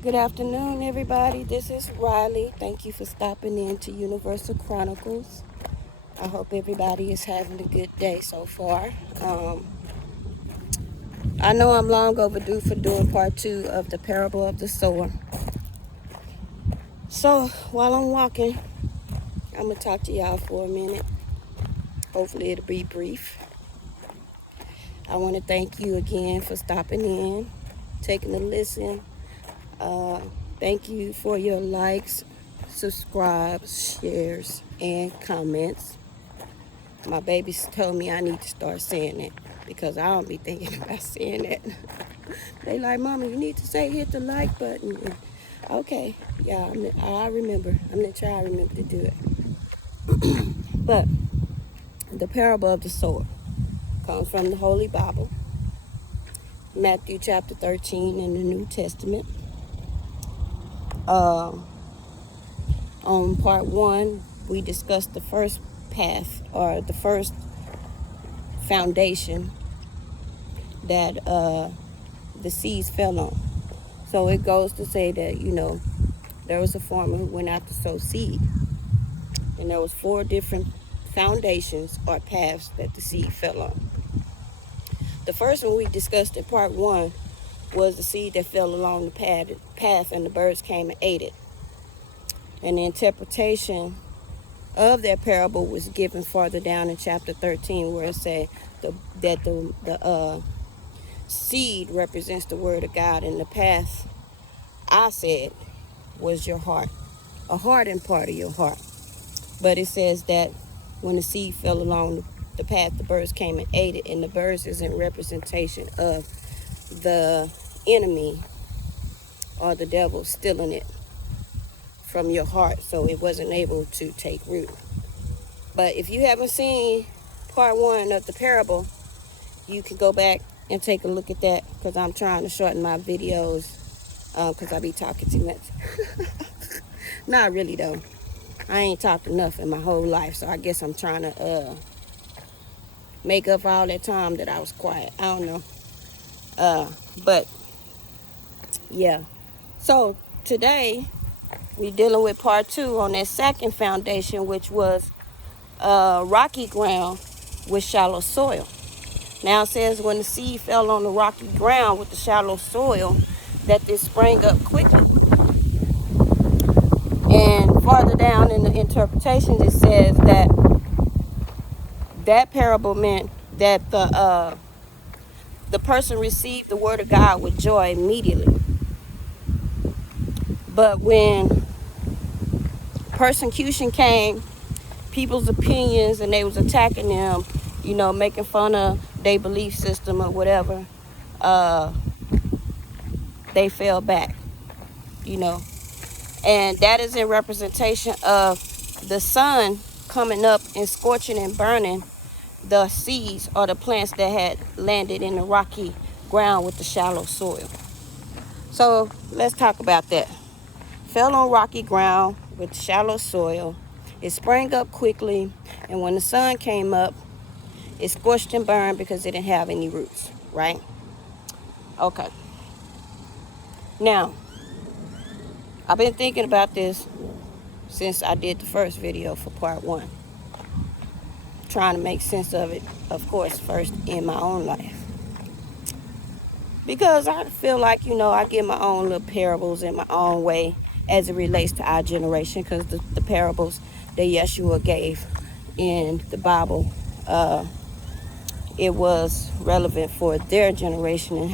Good afternoon, everybody. This is Riley. Thank you for stopping in to Universal Chronicles. I hope everybody is having a good day so far. I know I'm long overdue for doing part 2 of the parable of the sower. So while I'm walking, I'm going to talk to y'all for a minute. Hopefully it'll be brief. I want to thank you again for stopping in, taking a listen. Thank you for your likes, subscribes, shares, and comments. My babies told me I need to start saying it because I don't be thinking about saying it. They like, Mama, you need to say hit the like button. Okay, yeah, I remember. I'm gonna try to remember to do it. But the parable of the sower comes from the Holy Bible, Matthew chapter 13 in the New Testament. On part 1, we discussed the first path or the first foundation that the seeds fell on. So it goes to say that, there was a farmer who went out to sow seed. And there was 4 different foundations or paths that the seed fell on. The first one we discussed in part 1 was the seed that fell along the path and the birds came and ate it. And the interpretation of that parable was given farther down in chapter 13, where it said that the seed represents the word of God, and the path, I said, was your heart, a hardened part of your heart. But it says that when the seed fell along the path, the birds came and ate it, and the birds is in representation of the enemy or the devil stealing it from your heart, so it wasn't able to take root. But if you haven't seen part 1 of the parable, you can go back and take a look at that, because I'm trying to shorten my videos because I be talking too much. Not really though. I ain't talked enough in my whole life, so I guess I'm trying to make up for all that time that I was quiet. I don't know. But yeah. So today we're dealing with part 2 on that second foundation, which was rocky ground with shallow soil. Now it says when the seed fell on the rocky ground with the shallow soil, that this sprang up quickly. And farther down in the interpretation, it says that parable meant that the person received the word of God with joy immediately. But when persecution came, people's opinions, and they was attacking them, making fun of their belief system or whatever, they fell back, And that is in representation of the sun coming up and scorching and burning the seeds or the plants that had landed in the rocky ground with the shallow soil. So let's talk about that. Fell on rocky ground with shallow soil. It sprang up quickly, and when the sun came up, it scorched and burned because it didn't have any roots, right? Okay. Now, I've been thinking about this since I did the first video for part 1. Trying to make sense of it, of course, first in my own life. Because I feel like, I get my own little parables in my own way as it relates to our generation, because the parables that Yeshua gave in the Bible, it was relevant for their generation and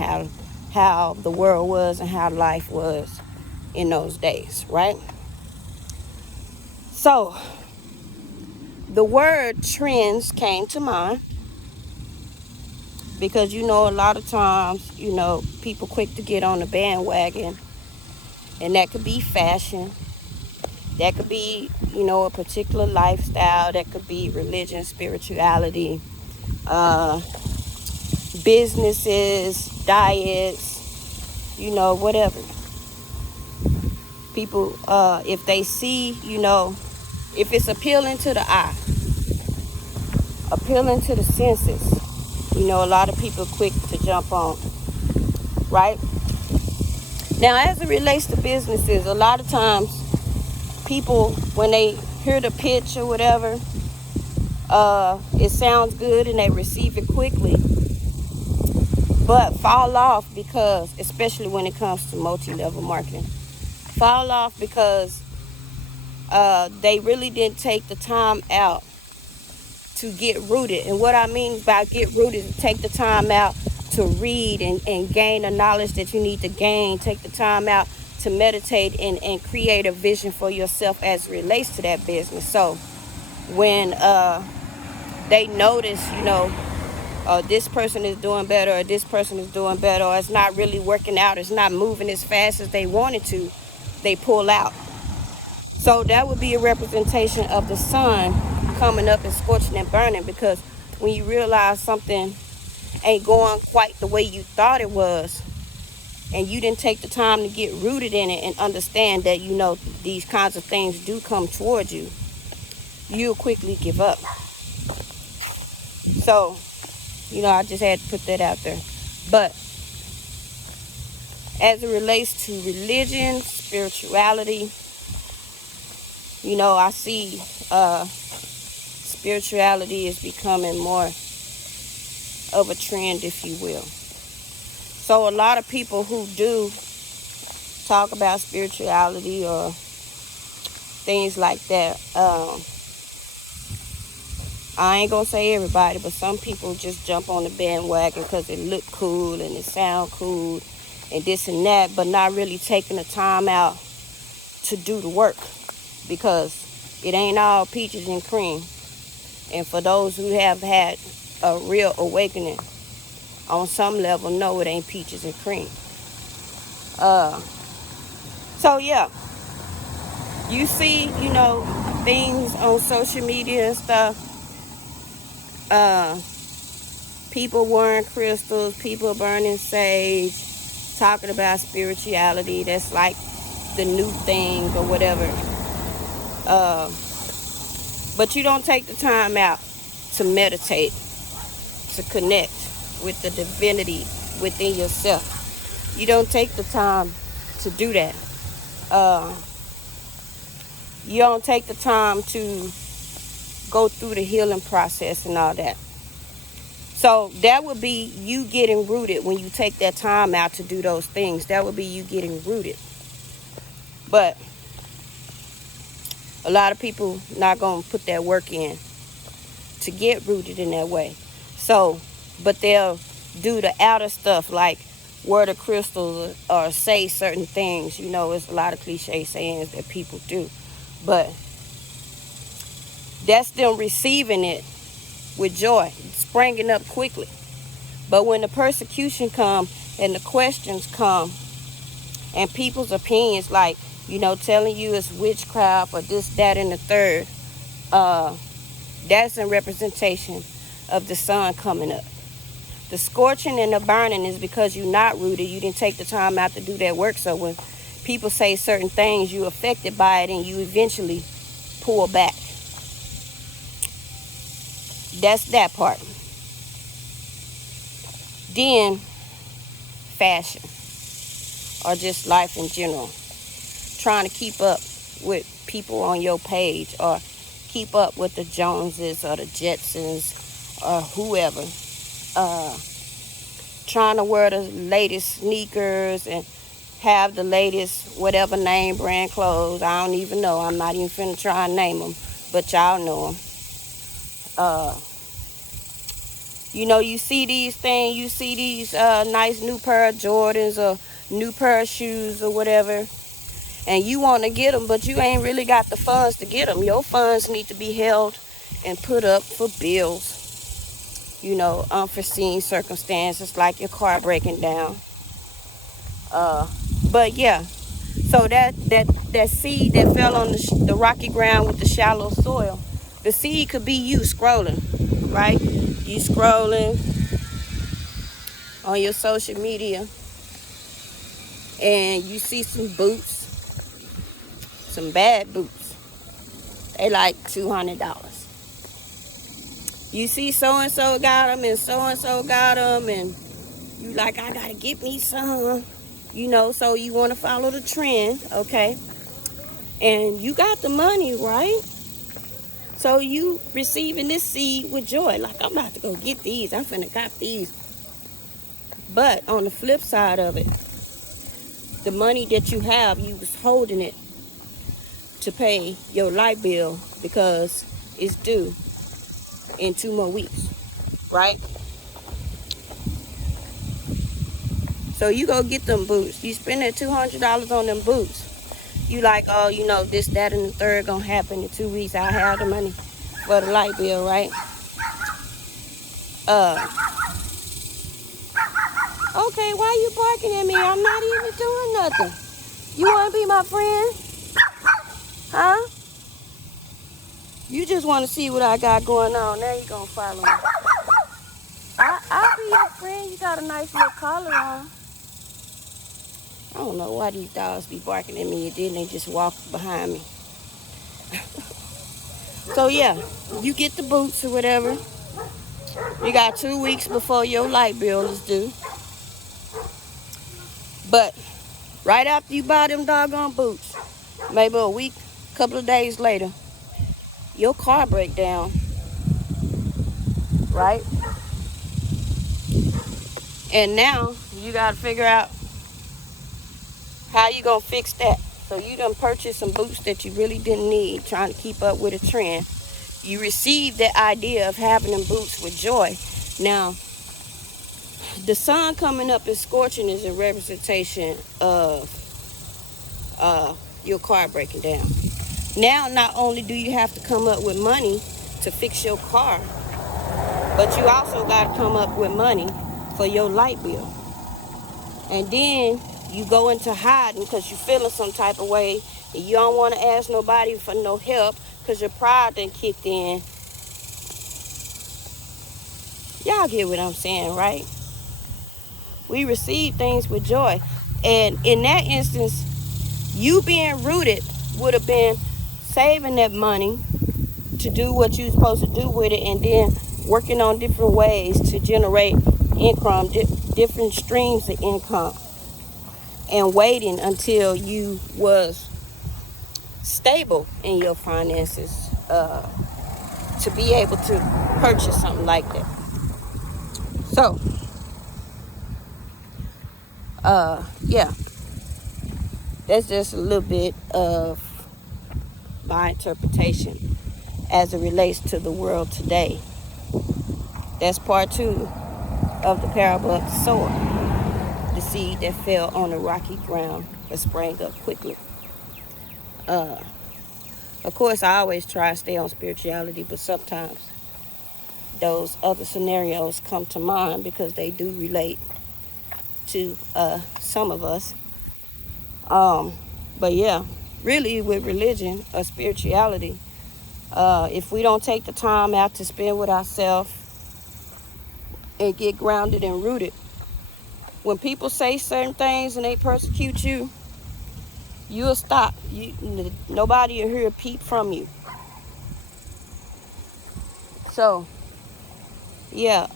how the world was and how life was in those days, right? So, the word trends came to mind because, a lot of times, people quick to get on the bandwagon, and that could be fashion. That could be, a particular lifestyle. That could be religion, spirituality, businesses, diets, whatever. People, if they see, if it's appealing to the eye, appealing to the senses, a lot of people quick to jump on, right? Now, as it relates to businesses, a lot of times people, when they hear the pitch or whatever, it sounds good and they receive it quickly, but fall off because, especially when it comes to multi-level marketing, fall off because they really didn't take the time out to get rooted. And what I mean by get rooted is take the time out to read and gain the knowledge that you need to gain. Take the time out to meditate and create a vision for yourself as it relates to that business. So when they notice, this person is doing better, or this person is doing better, or it's not really working out, it's not moving as fast as they wanted to, they pull out. So that would be a representation of the sun coming up and scorching and burning, because when you realize something ain't going quite the way you thought it was, and you didn't take the time to get rooted in it and understand that, these kinds of things do come towards you, you'll quickly give up. So, I just had to put that out there. But as it relates to religion, spirituality, I see spirituality is becoming more of a trend, if you will. So a lot of people who do talk about spirituality or things like that, I ain't gonna say everybody, but some people just jump on the bandwagon because it look cool and it sound cool and this and that, but not really taking the time out to do the work, because it ain't all peaches and cream. And for those who have had a real awakening on some level, no, it ain't peaches and cream. So yeah, you see, things on social media and stuff. People wearing crystals, people burning sage, talking about spirituality. That's like the new thing or whatever. But you don't take the time out to meditate, to connect with the divinity within yourself. You don't take the time to do that. You don't take the time to go through the healing process and all that. So that would be you getting rooted when you take that time out to do those things. That would be you getting rooted. But a lot of people not going to put that work in to get rooted in that way. So, but they'll do the outer stuff like wear the crystals or say certain things. It's a lot of cliche sayings that people do. But that's them receiving it with joy, springing up quickly. But when the persecution come and the questions come and people's opinions, like, telling you it's witchcraft or this, that, and the third, that's a representation of the sun coming up. The scorching and the burning is because you're not rooted. You didn't take the time out to do that work. So when people say certain things, you're affected by it and you eventually pull back. That's that part. Then fashion, or just life in general. Trying to keep up with people on your page, or keep up with the Joneses or the Jetsons or whoever. Trying to wear the latest sneakers and have the latest whatever name brand clothes. I don't even know. I'm not even finna try and name them, but y'all know them. You see these things, you see these nice new pair of Jordans or new pair of shoes or whatever, and you want to get them, but you ain't really got the funds to get them. Your funds need to be held and put up for bills, unforeseen circumstances like your car breaking down. But yeah, so that seed that fell on the rocky ground with the shallow soil, the seed could be you scrolling, right? You scrolling on your social media and you see some boots, some bad boots. They like $200. You see so-and-so got them and so-and-so got them, and you like, I gotta get me some. You know, so you want to follow the trend, okay? And you got the money, right? So you receiving this seed with joy. Like, I'm about to go get these. I'm finna cop these. But on the flip side of it, the money that you have, you was holding it to pay your light bill because it's due in 2 more weeks, right? So you go get them boots. You spend that $200 on them boots. You like, oh, you know, this, that, and the third gonna happen in 2 weeks. I have the money for the light bill, right? Okay, why you barking at me? I'm not even doing nothing. You wanna be my friend? Huh? You just wanna see what I got going on. Now you gonna follow me. I'll be your friend. You got a nice little collar on. I don't know why these dogs be barking at me and then they just walk behind me. So yeah, you get the boots or whatever. You got 2 weeks before your light bill is due. But right after you buy them doggone boots, maybe a week, couple of days later, your car break down, right? And now you gotta figure out how you gonna fix that. So you done purchased some boots that you really didn't need, trying to keep up with a trend. You received the idea of having them boots with joy. Now, the sun coming up and scorching is a representation of your car breaking down. Now, not only do you have to come up with money to fix your car, but you also got to come up with money for your light bill. And then you go into hiding because you're feeling some type of way and you don't want to ask nobody for no help because your pride done kicked in. Y'all get what I'm saying, right? We receive things with joy. And in that instance, you being rooted would have been saving that money to do what you're supposed to do with it, and then working on different ways to generate income, different streams of income, and waiting until you was stable in your finances to be able to purchase something like that. So, yeah, that's just a little bit of my interpretation as it relates to the world today. That's part 2 of the parable of the sower, the seed that fell on the rocky ground but sprang up quickly. Of course, I always try to stay on spirituality, but sometimes those other scenarios come to mind because they do relate to some of us. But yeah, really with religion or spirituality, if we don't take the time out to spend with ourselves and get grounded and rooted, when people say certain things and they persecute you, you'll stop. Nobody will hear a peep from you. So, yeah,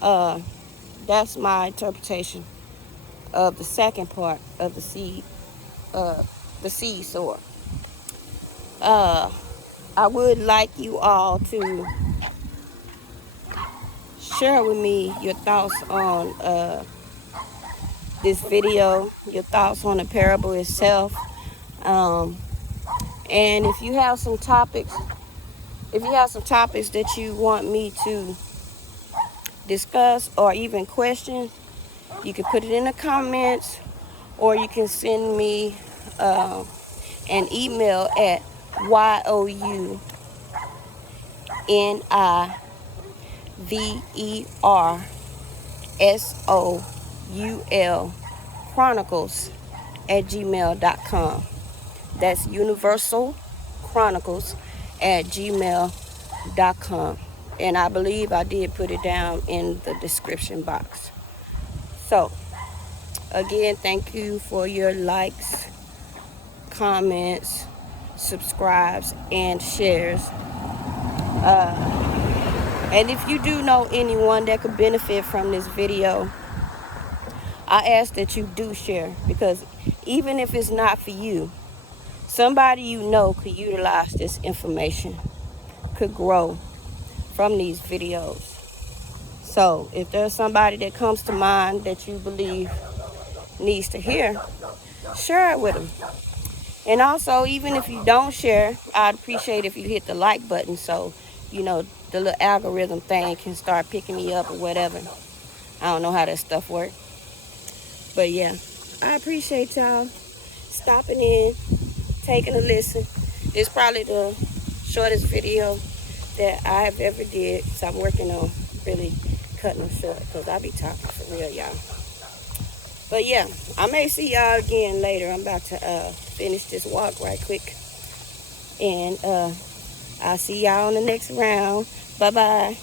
that's my interpretation of the second part of the seed sower. I would like you all to share with me your thoughts on this video, your thoughts on the parable itself. And if you have some topics, that you want me to discuss or even question, you can put it in the comments, or you can send me an email at youniversoul chronicles@gmail.com. That's universal chronicles@gmail.com. And I believe I did put it down in the description box. So, again, thank you for your likes, comments, subscribes, and shares. And if you do know anyone that could benefit from this video, I ask that you do share, because even if it's not for you, somebody you know could utilize this information, could grow from these videos. So if there's somebody that comes to mind that you believe needs to hear, share it with them. And also, even if you don't share, I'd appreciate if you hit the like button so, you know, the little algorithm thing can start picking me up or whatever. I don't know how that stuff works. But yeah, I appreciate y'all stopping in, taking a listen. It's probably the shortest video that I've ever did. So I'm working on really cutting them short because I be talking for real, y'all. But yeah, I may see y'all again later. I'm about to finish this walk right quick. And I'll see y'all on the next round. Bye-bye.